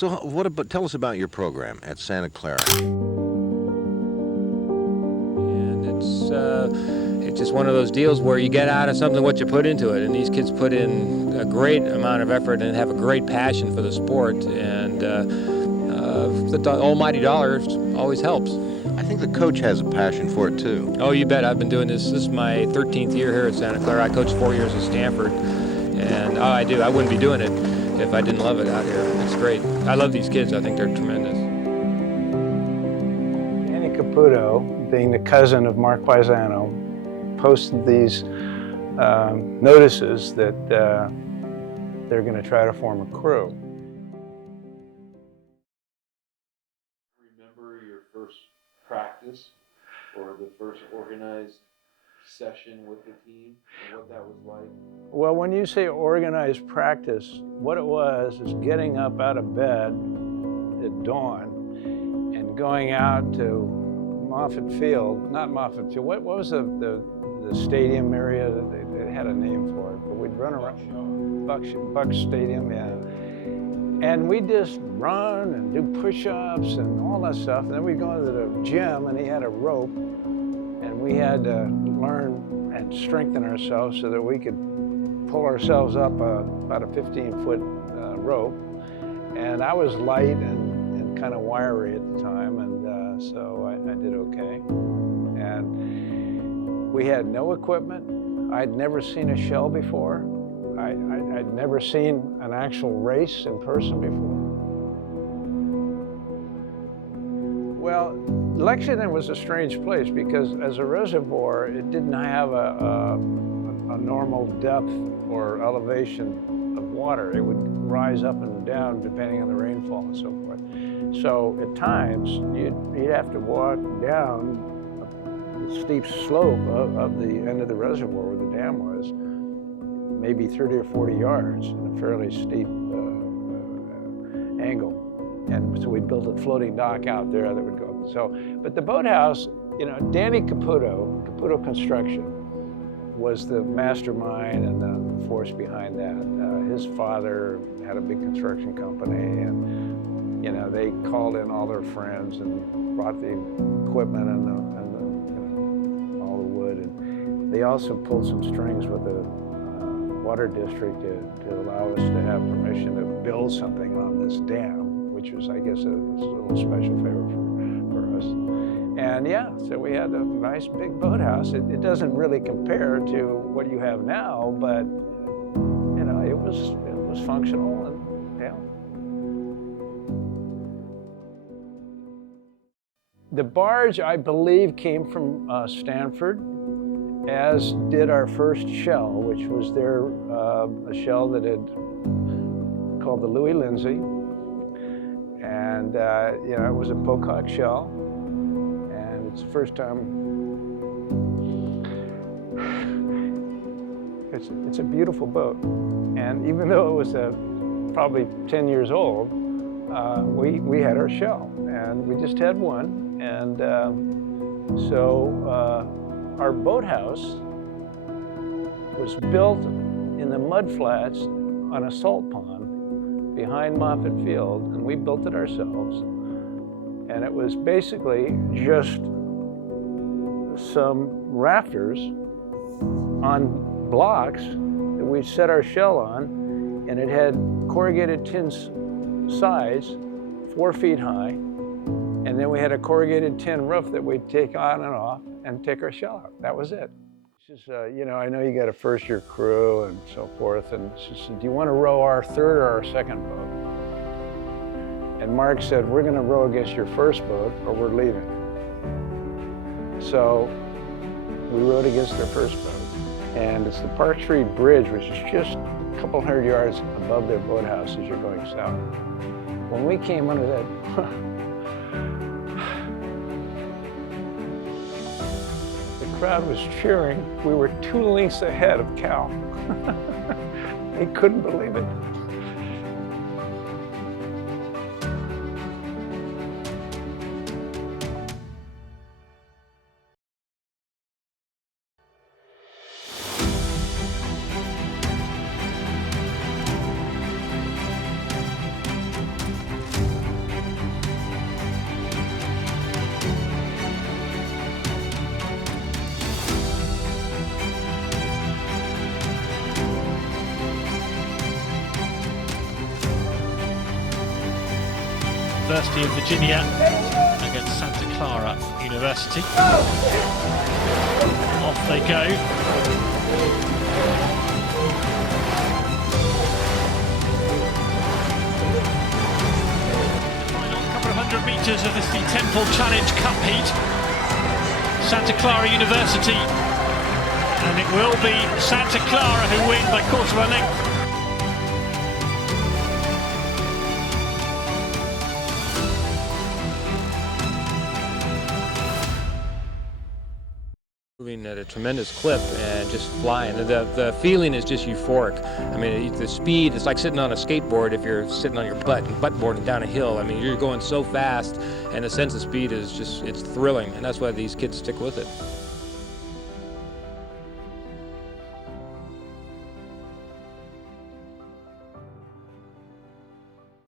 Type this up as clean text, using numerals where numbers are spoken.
So tell us about your program at Santa Clara. And it's just one of those deals where you get out of something what you put into it. And these kids put in a great amount of effort and have a great passion for the sport. And the almighty dollar always helps. I think the coach has a passion for it too. Oh, you bet. I've been doing this. This is my 13th year here at Santa Clara. I coached 4 years at Stanford. And I do. I wouldn't be doing it if I didn't love it out here. It's great. I love these kids. I think they're tremendous. Danny Caputo, being the cousin of Mark Paisano, posted these notices that they're going to try to form a crew. Remember your first practice or the first organized session with the team and what that was like? Well, when you say organized practice, what it was is getting up out of bed at dawn and going out to Moffett Field, not Moffett Field, what was the stadium area? They had a name for it, but we'd run around Buck Stadium, yeah. And we'd just run and do push-ups and all that stuff. And then we'd go into the gym and he had a rope and we had to learn and strengthen ourselves so that we could pull ourselves up about a 15-foot rope. And I was light and kind of wiry at the time, and so I did okay. And we had no equipment. I'd never seen a shell before. I'd never seen an actual race in person before. Well, Lexington was a strange place because as a reservoir, it didn't have a normal depth or elevation of water. It would rise up and down depending on the rainfall and so forth. So at times, you'd have to walk down a steep slope of the end of the reservoir where the dam was, maybe 30 or 40 yards in a fairly steep angle. And so we'd build a floating dock out there that would go up. So, but the boathouse, Danny Caputo Construction, was the mastermind and the force behind that. His father had a big construction company, and they called in all their friends and brought the equipment and all the wood. And they also pulled some strings with the water district to allow us to have permission to build something on this dam, which was, I guess, a little special favor for us. And yeah, so we had a nice big boathouse. It doesn't really compare to what you have now, but it was functional, and yeah. The barge, I believe, came from Stanford, as did our first shell, which was a shell that had called the Louis Lindsay. And it was a pocock shell, and it's the first time. It's a beautiful boat, and even though it was probably 10 years old, we had our shell, and we just had one, and so our boathouse was built in the mud flats on a salt pond behind Moffett Field, and we built it ourselves. And it was basically just some rafters on blocks that we set our shell on, and it had corrugated tin sides, 4 feet high, and then we had a corrugated tin roof that we'd take on and off and take our shell out. That was it. It's just, I know you got a first-year crew and so forth, and it's just, do you want to row our third or our second boat? And Mark said, we're going to row against your first boat or we're leaving. So we rowed against their first boat. And it's the Park Street Bridge, which is just a couple hundred yards above their boathouse as you're going south. When we came under that, the crowd was cheering. We were 2 lengths ahead of Cal. They couldn't believe it. University of Virginia against Santa Clara University. Off they go. The final couple of 100 metres of this the Temple Challenge Cup heat. Santa Clara University, and it will be Santa Clara who win by quarter of a length. Moving at a tremendous clip and just flying. The feeling is just euphoric. I mean, the speed, it's like sitting on a skateboard if you're sitting on your butt and buttboarding down a hill. I mean, you're going so fast, and the sense of speed is just, it's thrilling, and that's why these kids stick with it.